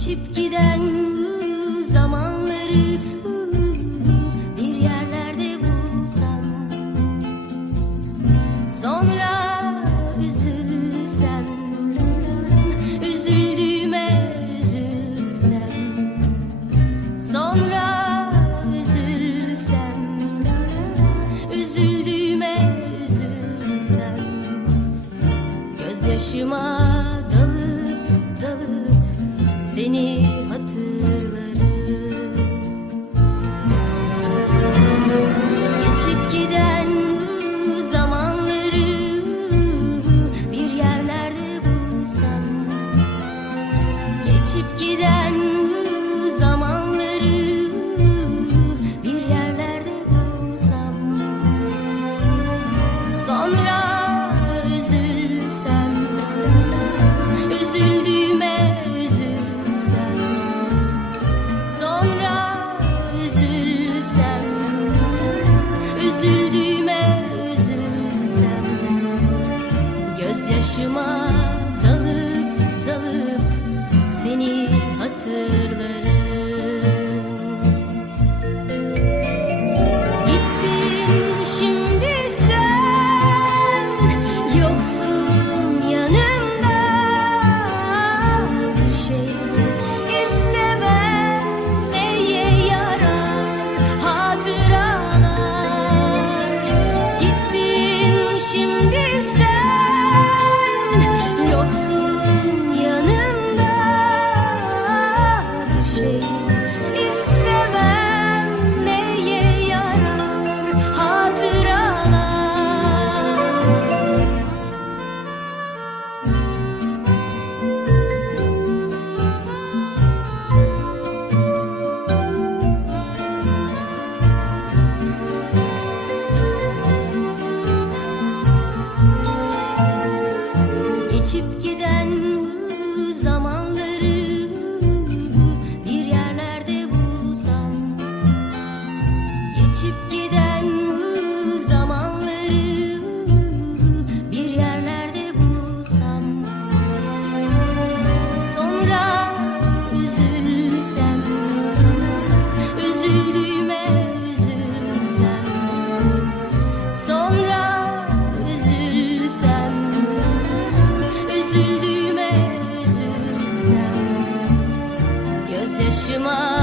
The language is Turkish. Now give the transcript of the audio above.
geçip giden zamanları bir yerlerde bulsam. Sonra üzülsem üzüldüğüme üzülsem. Sonra üzülsem üzüldüğüme üzülsem. Gözyaşıma here gözyaşıma 吗？